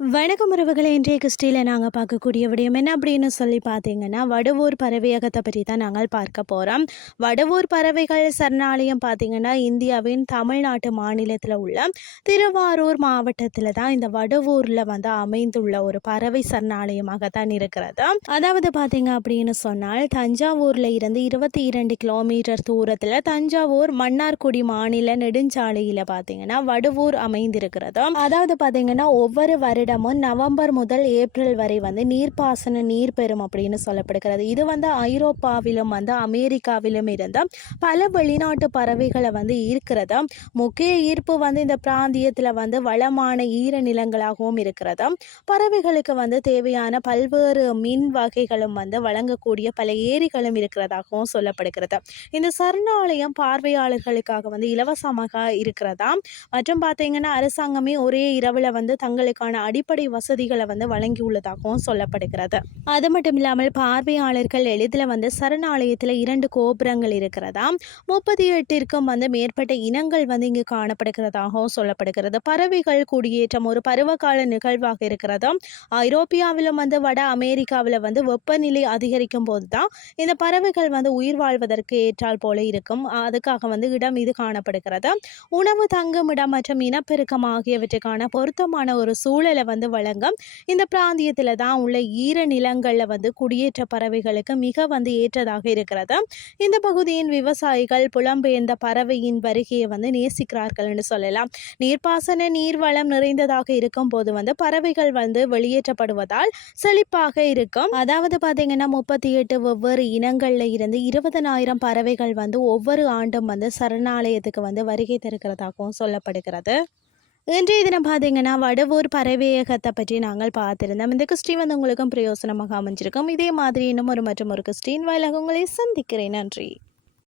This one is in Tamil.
வணக்கம் உறவுகளை இன்றைய கிறிஸ்டியில் நாங்கள் பார்க்கக்கூடிய விடயம் என்ன அப்படின்னு சொல்லி பார்த்தீங்கன்னா வடுவூர் பறவையகத்தை பற்றி தான் நாங்கள் பார்க்க போகிறோம் வடுவூர் பறவைகள் சரணாலயம் பார்த்தீங்கன்னா இந்தியாவின் தமிழ்நாட்டு மாநிலத்தில் உள்ள திருவாரூர் மாவட்டத்தில் தான் இந்த வடுவூரில் வந்து அமைந்துள்ள ஒரு பறவை சரணாலயமாக தான் இருக்கிறது. அதாவது பார்த்தீங்க அப்படின்னு சொன்னால் தஞ்சாவூரில் இருந்து இருபத்தி இரண்டு கிலோமீட்டர் தூரத்தில் தஞ்சாவூர் மன்னார்குடி மாநில நெடுஞ்சாலையில் பார்த்தீங்கன்னா வடுவூர் அமைந்திருக்கிறது. அதாவது பார்த்தீங்கன்னா ஒவ்வொரு வருடமும் நவம்பர் முதல் ஏப்ரல் வரை வந்து நீர்ப்பாசன நீர் பெறும் அப்படின்னு சொல்லப்படுகிறது. இது வந்து ஐரோப்பாவிலும் வந்து அமெரிக்காவிலும் இருந்த பல வெளிநாட்டு பறவைகளை வந்து ஈர்க்கிறது. முக்கிய ஈர்ப்பு வந்து இந்த பிராந்தியத்தில் வந்து வளமான ஈர நிலங்களாகவும் இருக்கிறது. பறவைகளுக்கு வந்து தேவையான பல்வேறு மின் வகைகளும் வந்து வழங்கக்கூடிய பல ஏரிகளும் இருக்கிறதாகவும் சொல்லப்படுகிறது. இந்த சரணாலயம் பார்வையாளர்களுக்காக வந்து இலவசமாக இருக்கிறதா? மற்றும் பார்த்தீங்கன்னா அரசாங்கமே ஒரே இரவில் வந்து தங்களுக்கான அடிப்படை வசதிகளை வந்து வழங்கியுள்ளதாகவும் சொல்லப்படுகிறது. அது மட்டும் இல்லாமல் பார்வையாளர்கள் எளிதில் வந்து சரணாலயத்தில் இரண்டு கோபுரங்கள் இருக்கிறதா? முப்பத்தி எட்டிற்கும் வந்து மேற்பட்ட இனங்கள் வந்து இங்கு காணப்படுகிறதாகவும் சொல்லப்படுகிறது. பறவைகள் குடியேற்றம் ஒரு பருவகால நிகழ்வாக இருக்கிறது. ஐரோப்பியாவிலும் வந்து வட அமெரிக்காவில் வந்து வெப்பநிலை அதிகரிக்கும் போது தான் இந்த பறவைகள் வந்து உயிர் வாழ்வதற்கு ஏற்றால் போல இருக்கும். அதுக்காக வந்து இடம் இது காணப்படுகிறது. உணவு தங்கும் இடம் மற்றும் இனப்பெருக்கம் ஆகியவற்றுக்கான பொருத்தமான ஒரு சூழலை வந்து வழங்கும். இந்த பிராந்தியத்தில் தான் உள்ள ஈர நிலங்களில் வந்து குடியேற்ற பறவைகளுக்கு மிக வந்து ஏற்றதாக இருக்கிறது. இந்த பகுதியின் விவசாயிகள் புலம்பெயர்ந்த பறவையின் வருகையை வந்து நேசிக்கிறார்கள் என்று சொல்லலாம். நீர்ப்பாசன நீர்வளம் நிறைந்ததாக இருக்கும் போது வந்து பறவைகள் வந்து வெளியேற்றப்படுவதால் செழிப்பாக இருக்கும். அதாவது பார்த்தீங்கன்னா முப்பத்தி எட்டு ஒவ்வொரு இனங்களில் இருந்து இருபதனாயிரம் பறவைகள் வந்து ஒவ்வொரு ஆண்டும் வந்து சரணாலயத்துக்கு வந்து வருகை தருகிறதாகவும் சொல்லப்படுகிறது. இன்றைய தினம் பார்த்தீங்கன்னா வடவூர் பறவையகத்தை பற்றி நாங்கள் பார்த்திருந்தோம். இந்த கிறிஸ்டி வந்து உங்களுக்கும் பிரயோசனமாக அமைஞ்சிருக்கும். இதே மாதிரி இன்னும் ஒரு மற்றும் ஒரு கிறிஸ்டின் வாயிலாக உங்களை சந்திக்கிறேன். நன்றி.